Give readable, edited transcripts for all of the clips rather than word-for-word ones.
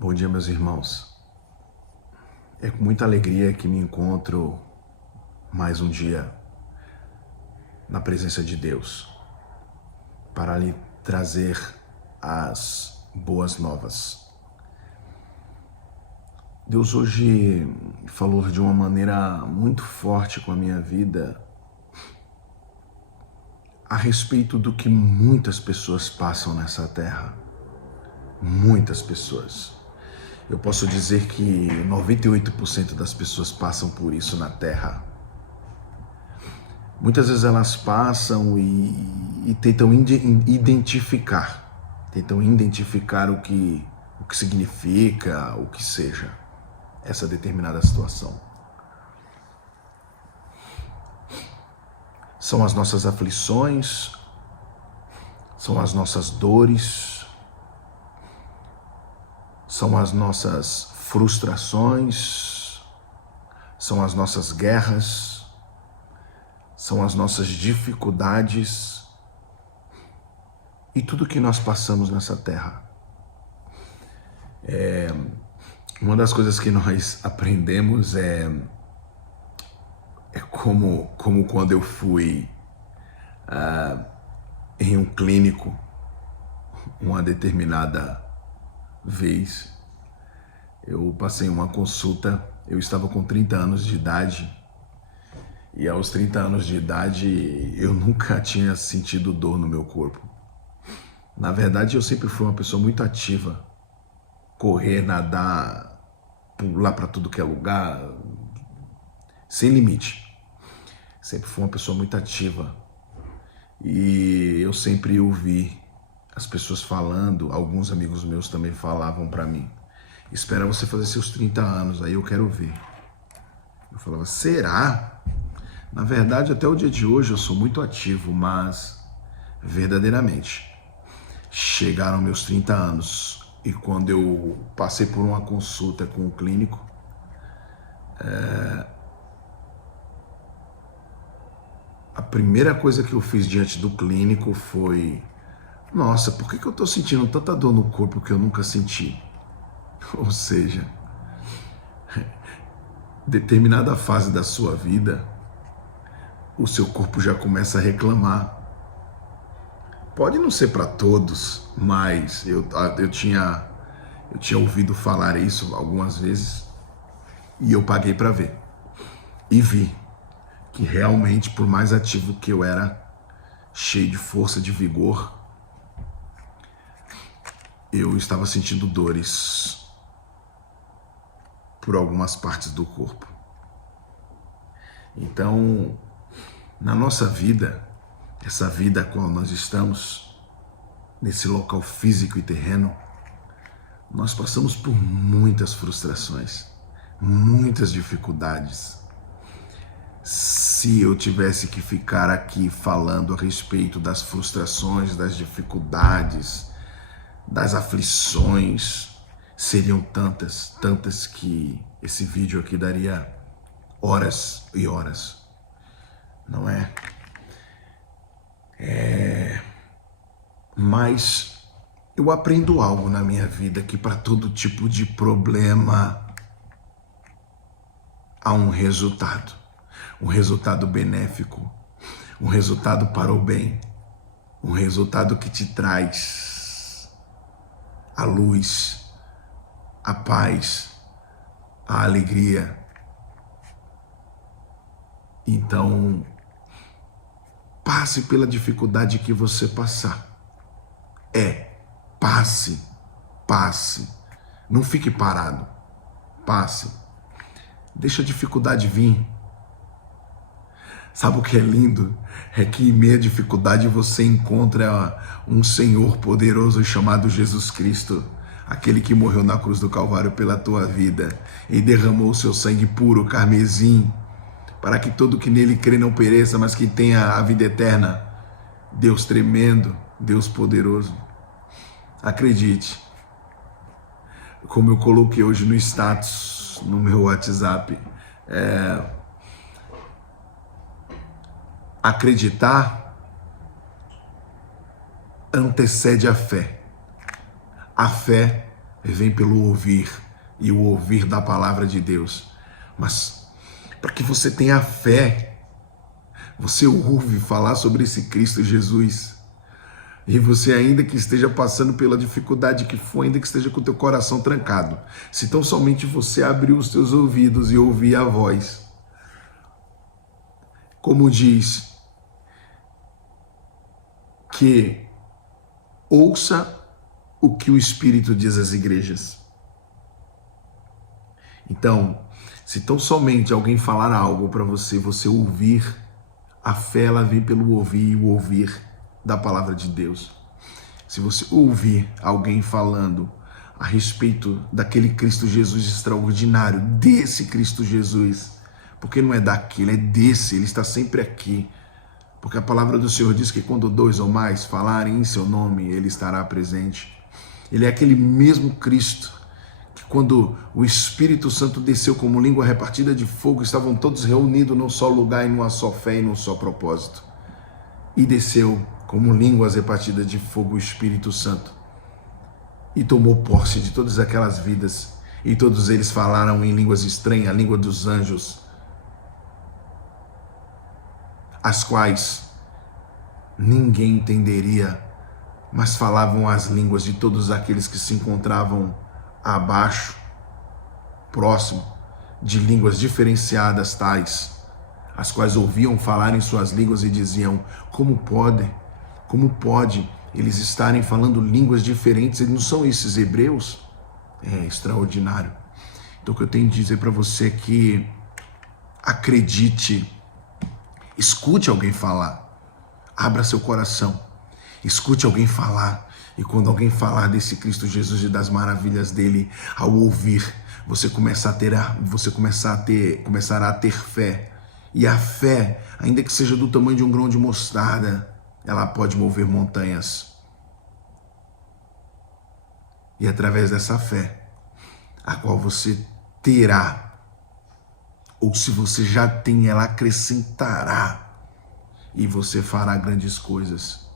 Bom dia, meus irmãos. É com muita alegria que me encontro mais um dia na presença de Deus para lhe trazer as boas novas. Deus hoje falou de uma maneira muito forte com a minha vida a respeito do que muitas pessoas passam nessa terra. Muitas pessoas. Eu posso dizer que 98% das pessoas passam por isso na Terra. Muitas vezes elas passam e tentam identificar o que significa, o que seja essa determinada situação. São as nossas aflições, são as nossas dores, são as nossas frustrações, são as nossas guerras, são as nossas dificuldades e tudo que nós passamos nessa terra. Uma das coisas que nós aprendemos é como quando eu fui em um clínico uma determinada vez. Eu passei uma consulta, eu estava com 30 anos de idade e aos 30 anos de idade eu nunca tinha sentido dor no meu corpo. Na verdade, eu sempre fui uma pessoa muito ativa, correr, nadar, pular para tudo que é lugar, sem limite. Sempre fui uma pessoa muito ativa e eu sempre ouvi as pessoas falando, alguns amigos meus também falavam para mim: espera você fazer seus 30 anos, aí eu quero ver. Eu falava, será? Na verdade, até o dia de hoje eu sou muito ativo, mas verdadeiramente chegaram meus 30 anos e quando eu passei por uma consulta com um clínico, a primeira coisa que eu fiz diante do clínico foi: nossa, por que eu tô sentindo tanta dor no corpo que eu nunca senti? Ou seja, determinada fase da sua vida, o seu corpo já começa a reclamar. Pode não ser para todos, mas eu tinha ouvido falar isso algumas vezes e eu paguei para ver. E vi que realmente, por mais ativo que eu era, cheio de força, de vigor, eu estava sentindo dores por algumas partes do corpo. Então, na nossa vida, essa vida a qual nós estamos, nesse local físico e terreno, nós passamos por muitas frustrações, muitas dificuldades. Se eu tivesse que ficar aqui falando a respeito das frustrações, das dificuldades, das aflições, seriam tantas que esse vídeo aqui daria horas e horas, não é? Mas eu aprendo algo na minha vida, que para todo tipo de problema há um resultado benéfico, um resultado para o bem, um resultado que te traz a luz, a paz, a alegria. Então, passe pela dificuldade que você passar. Passe. Não fique parado. Passe. Deixa a dificuldade vir. Sabe o que é lindo? É que em meio à dificuldade você encontra um Senhor poderoso chamado Jesus Cristo, aquele que morreu na cruz do Calvário pela tua vida e derramou o seu sangue puro, carmesim, para que todo que nele crê não pereça, mas que tenha a vida eterna. Deus tremendo, Deus poderoso. Acredite, como eu coloquei hoje no status, no meu WhatsApp, acreditar antecede a fé vem pelo ouvir, e o ouvir da palavra de Deus. Mas para que você tenha fé, você ouve falar sobre esse Cristo Jesus. E você, ainda que esteja passando pela dificuldade que for, ainda que esteja com o teu coração trancado, se tão somente você abrir os teus ouvidos e ouvir a voz, como diz, que ouça o que o Espírito diz às igrejas. Então, se tão somente alguém falar algo para você, você ouvir, a fé ela vem pelo ouvir e o ouvir da palavra de Deus. Se você ouvir alguém falando a respeito daquele Cristo Jesus extraordinário, desse Cristo Jesus, porque não é daquele, é desse, ele está sempre aqui. Porque a palavra do Senhor diz que quando 2 ou mais falarem em seu nome, ele estará presente. Ele é aquele mesmo Cristo que, quando o Espírito Santo desceu como língua repartida de fogo, estavam todos reunidos num só lugar e numa só fé e num só propósito. E desceu como línguas repartidas de fogo o Espírito Santo e tomou posse de todas aquelas vidas, e todos eles falaram em línguas estranhas, a língua dos anjos, as quais ninguém entenderia, mas falavam as línguas de todos aqueles que se encontravam abaixo, próximo, de línguas diferenciadas tais, as quais ouviam falar em suas línguas e diziam: como pode eles estarem falando línguas diferentes? Eles não são esses hebreus? É extraordinário. Então o que eu tenho que dizer para você é que acredite, escute alguém falar, abra seu coração, escute alguém falar, e quando alguém falar desse Cristo Jesus e das maravilhas dele, ao ouvir, você começará a ter fé. E a fé, ainda que seja do tamanho de um grão de mostarda, ela pode mover montanhas. E através dessa fé, a qual você terá, ou se você já tem, ela acrescentará, e você fará grandes coisas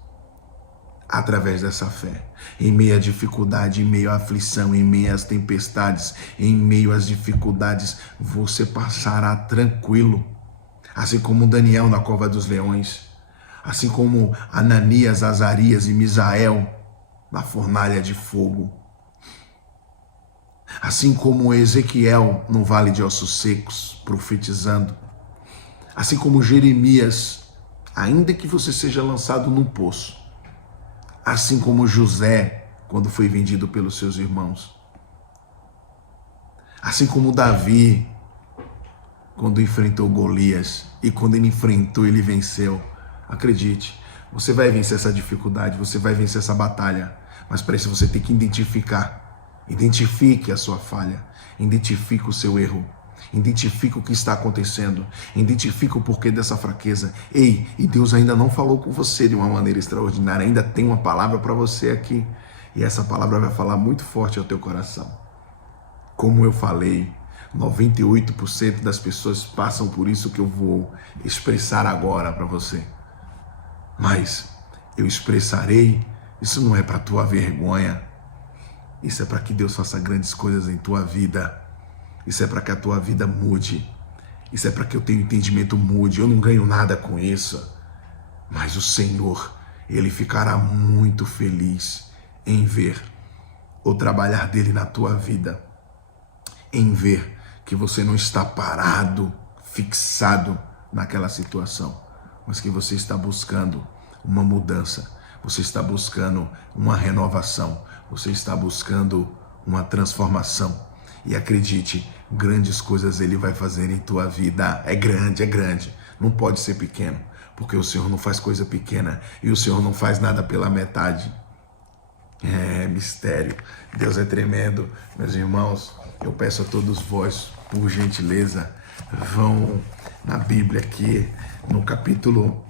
através dessa fé. Em meio à dificuldade, em meio à aflição, em meio às tempestades, em meio às dificuldades, você passará tranquilo. Assim como Daniel na cova dos leões, assim como Ananias, Azarias e Misael na fornalha de fogo, assim como Ezequiel no vale de ossos secos, profetizando, assim como Jeremias, ainda que você seja lançado num poço, assim como José, quando foi vendido pelos seus irmãos, assim como Davi, quando enfrentou Golias, e quando ele enfrentou, ele venceu. Acredite, você vai vencer essa dificuldade, você vai vencer essa batalha, mas para isso você tem que identifique a sua falha, identifique o seu erro, identifique o que está acontecendo, identifique o porquê dessa fraqueza. Ei, e Deus ainda não falou com você de uma maneira extraordinária, ainda tem uma palavra para você aqui, e essa palavra vai falar muito forte ao teu coração. Como eu falei, 98% das pessoas passam por isso que eu vou expressar agora para você. Mas eu expressarei, isso não é para tua vergonha, isso é para que Deus faça grandes coisas em tua vida, isso é para que a tua vida mude, isso é para que o teu entendimento mude. Eu não ganho nada com isso, mas o Senhor, Ele ficará muito feliz em ver o trabalhar dele na tua vida, em ver que você não está parado, fixado naquela situação, mas que você está buscando uma mudança, você está buscando uma renovação, você está buscando uma transformação. E acredite, grandes coisas Ele vai fazer em tua vida. É grande, não pode ser pequeno, porque o Senhor não faz coisa pequena e o Senhor não faz nada pela metade. É mistério. Deus é tremendo, meus irmãos. Eu peço a todos vós, por gentileza, vão na Bíblia aqui, no capítulo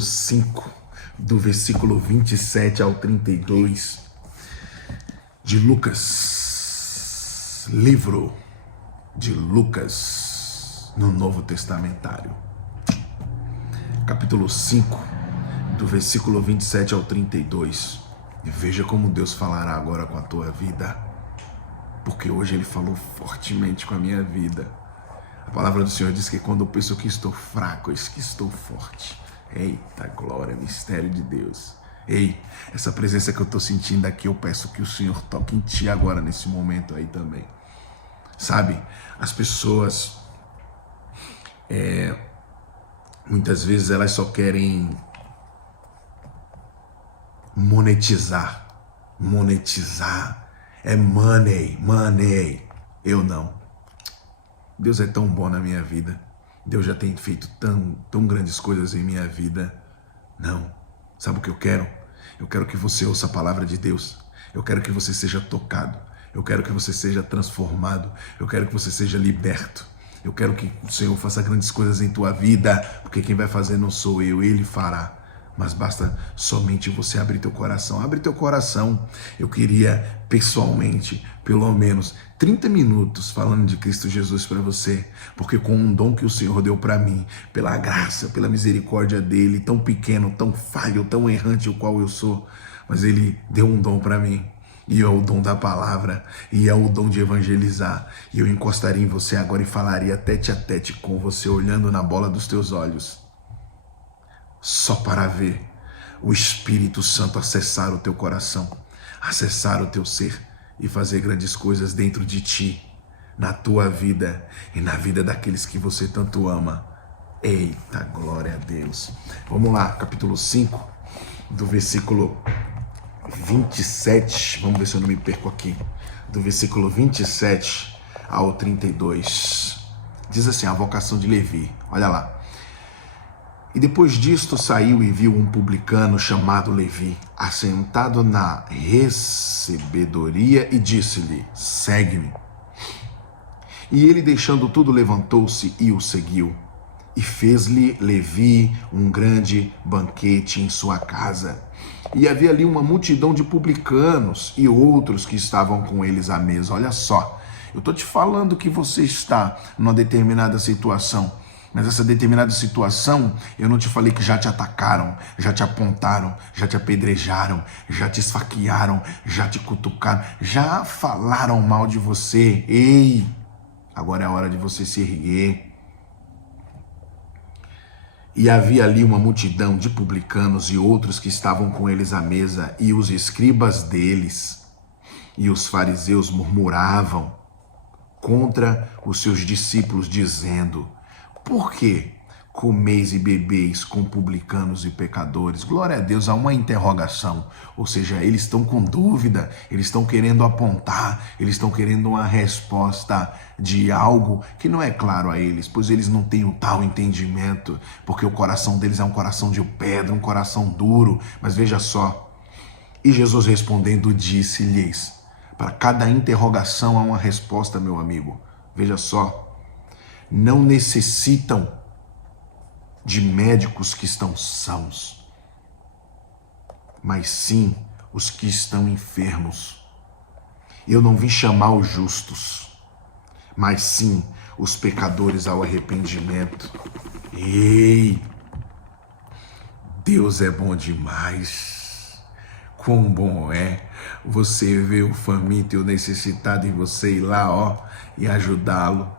5, do versículo 27 ao 32, de Lucas, livro de Lucas, no Novo Testamentário. Capítulo 5, do versículo 27 ao 32. E veja como Deus falará agora com a tua vida, porque hoje Ele falou fortemente com a minha vida. A palavra do Senhor diz que quando eu penso que estou fraco, eis que estou forte. Eita glória, mistério de Deus. Ei, essa presença que eu estou sentindo aqui, eu peço que o Senhor toque em ti agora, nesse momento aí também. Sabe, as pessoas, muitas vezes elas só querem monetizar. É money. Eu não. Deus é tão bom na minha vida. Deus já tem feito tão grandes coisas em minha vida. Não. Sabe o que eu quero? Eu quero que você ouça a palavra de Deus. Eu quero que você seja tocado. Eu quero que você seja transformado. Eu quero que você seja liberto. Eu quero que o Senhor faça grandes coisas em tua vida, porque quem vai fazer não sou eu, Ele fará. Mas basta somente você abrir teu coração. Abre teu coração. Eu queria pessoalmente, pelo menos 30 minutos falando de Cristo Jesus para você, porque com um dom que o Senhor deu para mim, pela graça, pela misericórdia dele, tão pequeno, tão falho, tão errante o qual eu sou, mas ele deu um dom para mim. E é o dom da palavra, e é o dom de evangelizar. E eu encostaria em você agora e falaria tete a tete com você, olhando na bola dos teus olhos, só para ver o Espírito Santo acessar o teu coração, acessar o teu ser e fazer grandes coisas dentro de ti, na tua vida e na vida daqueles que você tanto ama. Eita, glória a Deus. Vamos lá, capítulo 5, do versículo 27, vamos ver se eu não me perco aqui, do versículo 27 ao 32. Diz assim, a vocação de Levi, olha lá. E depois disto saiu e viu um publicano chamado Levi, assentado na recebedoria, e disse-lhe, segue-me. E ele, deixando tudo, levantou-se e o seguiu. E fez-lhe Levi um grande banquete em sua casa. E havia ali uma multidão de publicanos e outros que estavam com eles à mesa. Olha só, eu estou te falando que você está numa determinada situação, mas essa determinada situação, eu não te falei que já te atacaram, já te apontaram, já te apedrejaram, já te esfaquearam, já te cutucaram, já falaram mal de você. Ei, agora é a hora de você se erguer. E havia ali uma multidão de publicanos e outros que estavam com eles à mesa, e os escribas deles e os fariseus murmuravam contra os seus discípulos, dizendo, por que comeis e bebeis com publicanos e pecadores? Glória a Deus, há uma interrogação, ou seja, eles estão com dúvida, eles estão querendo apontar, eles estão querendo uma resposta de algo que não é claro a eles, pois eles não têm o tal entendimento, porque o coração deles é um coração de pedra, um coração duro. Mas veja só, e Jesus respondendo disse-lhes, para cada interrogação há uma resposta, meu amigo. Veja só, não necessitam de médicos que estão sãos, mas sim os que estão enfermos. Eu não vim chamar os justos, mas sim os pecadores ao arrependimento. Ei, Deus é bom demais. Quão bom é você ver o faminto e o necessitado em você ir lá, e ajudá-lo.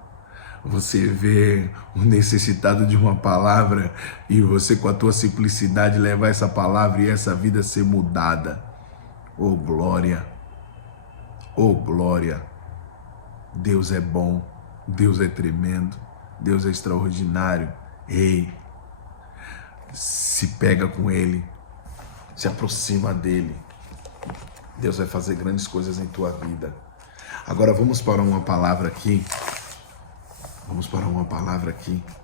Você vê o necessitado de uma palavra e você, com a tua simplicidade, levar essa palavra e essa vida ser mudada. Oh glória, oh glória. Deus é bom, Deus é tremendo, Deus é extraordinário. Ei, se pega com Ele, se aproxima dEle. Deus vai fazer grandes coisas em tua vida. Agora vamos para uma palavra aqui.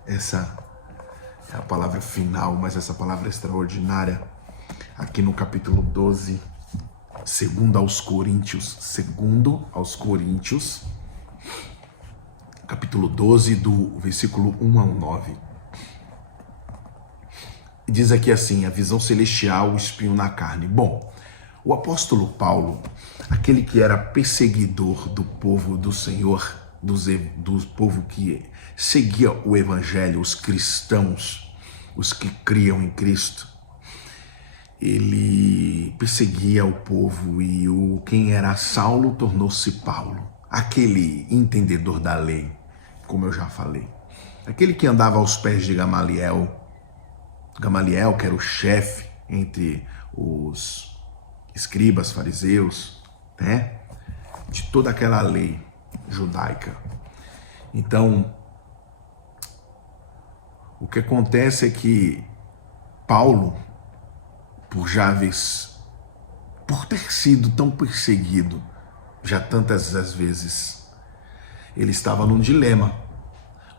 Essa é a palavra final, mas essa palavra é extraordinária. Aqui no capítulo 12, segundo aos Coríntios, capítulo 12, do versículo 1 ao 9. E diz aqui assim, a visão celestial, o espinho na carne. Bom, o apóstolo Paulo, aquele que era perseguidor do povo do Senhor, do povo que seguia o evangelho, os cristãos, os que criam em Cristo, ele perseguia o povo e quem era Saulo tornou-se Paulo. Aquele entendedor da lei, como eu já falei. Aquele que andava aos pés de Gamaliel. Gamaliel, que era o chefe entre os escribas, fariseus, né? De toda aquela lei judaica. Então, o que acontece é que Paulo, por ter sido tão perseguido já tantas as vezes, ele estava num dilema.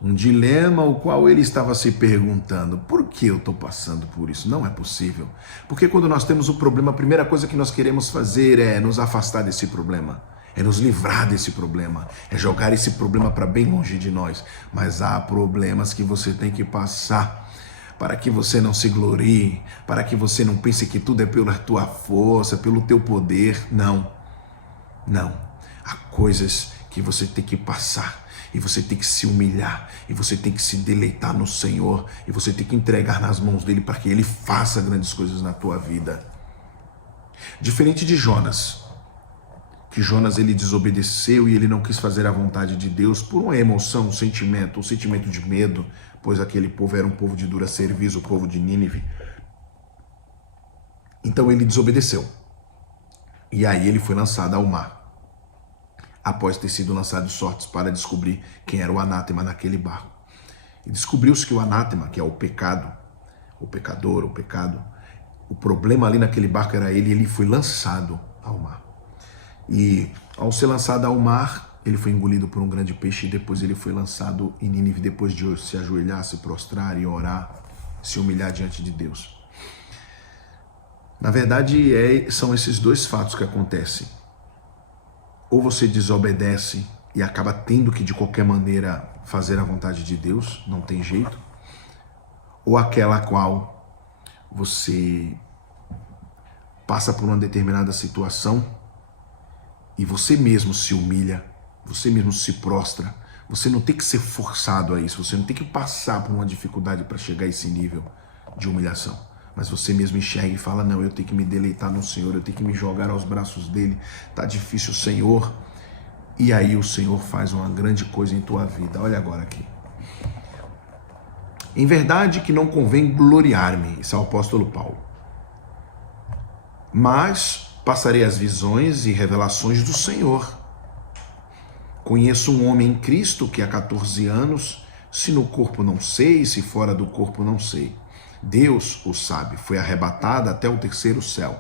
Um dilema o qual ele estava se perguntando: por que eu estou passando por isso? Não é possível. Porque quando nós temos um problema, a primeira coisa que nós queremos fazer é nos afastar desse problema. É nos livrar desse problema. É jogar esse problema para bem longe de nós. Mas há problemas que você tem que passar para que você não se glorie, para que você não pense que tudo é pela tua força, pelo teu poder. Não. Não. Há coisas que você tem que passar. E você tem que se humilhar, e você tem que se deleitar no Senhor, e você tem que entregar nas mãos dele para que ele faça grandes coisas na tua vida. Diferente de Jonas, que Jonas ele desobedeceu e ele não quis fazer a vontade de Deus por uma emoção, um sentimento de medo, pois aquele povo era um povo de dura serviço, o povo de Nínive. Então ele desobedeceu. E aí ele foi lançado ao mar, após ter sido lançado em sortes para descobrir quem era o anátema naquele barco. E descobriu-se que o anátema, que é o pecado, o pecador, o pecado, o problema ali naquele barco era ele, e ele foi lançado ao mar. E ao ser lançado ao mar, ele foi engolido por um grande peixe, e depois ele foi lançado em Nínive, depois de se ajoelhar, se prostrar e orar, se humilhar diante de Deus. Na verdade, são esses dois fatos que acontecem. Ou você desobedece e acaba tendo que de qualquer maneira fazer a vontade de Deus, não tem jeito. Ou aquela qual você passa por uma determinada situação e você mesmo se humilha, você mesmo se prostra. Você não tem que ser forçado a isso, você não tem que passar por uma dificuldade para chegar a esse nível de humilhação. Mas você mesmo enxerga e fala: não, eu tenho que me deleitar no Senhor, eu tenho que me jogar aos braços dele, tá difícil, Senhor. E aí o Senhor faz uma grande coisa em tua vida. Olha agora aqui. Em verdade que não convém gloriar-me, isso é o apóstolo Paulo. Mas passarei as visões e revelações do Senhor. Conheço um homem em Cristo que há 14 anos, se no corpo não sei, se fora do corpo não sei. Deus o sabe, foi arrebatado até o terceiro céu.